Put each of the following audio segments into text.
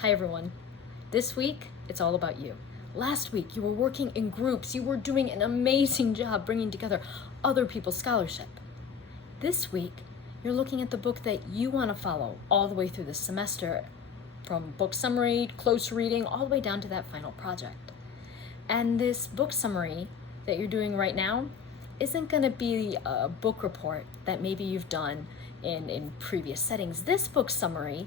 Hi everyone. This week, it's all about you. Last week, you were working in groups. You were doing an amazing job bringing together other people's scholarship. This week, you're looking at the book that you want to follow all the way through the semester, from book summary, close reading, all the way down to that final project. And this book summary that you're doing right now isn't going to be a book report that maybe you've done in previous settings. This book summary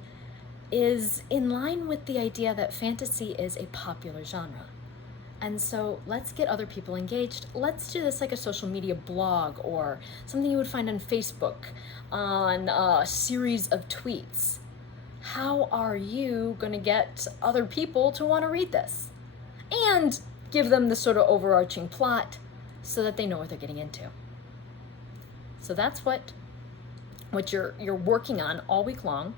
is in line with the idea that fantasy is a popular genre. And so let's get other people engaged. Let's do this like a social media blog or something you would find on Facebook, on a series of tweets. How are you going to get other people to want to read this? And give them the sort of overarching plot so that they know what they're getting into. So that's what you're working on all week long.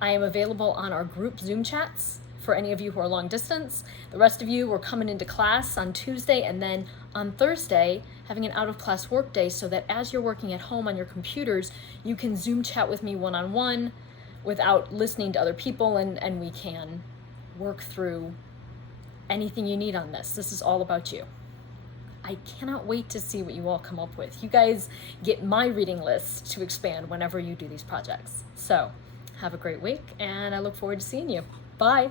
I am available on our group Zoom chats for any of you who are long distance. The rest of you are coming into class on Tuesday, and then on Thursday having an out-of-class work day so that as you're working at home on your computers, you can Zoom chat with me one-on-one without listening to other people, and we can work through anything you need on this. This is all about you. I cannot wait to see what you all come up with. You guys get my reading list to expand whenever you do these projects. So have a great week, and I look forward to seeing you. Bye.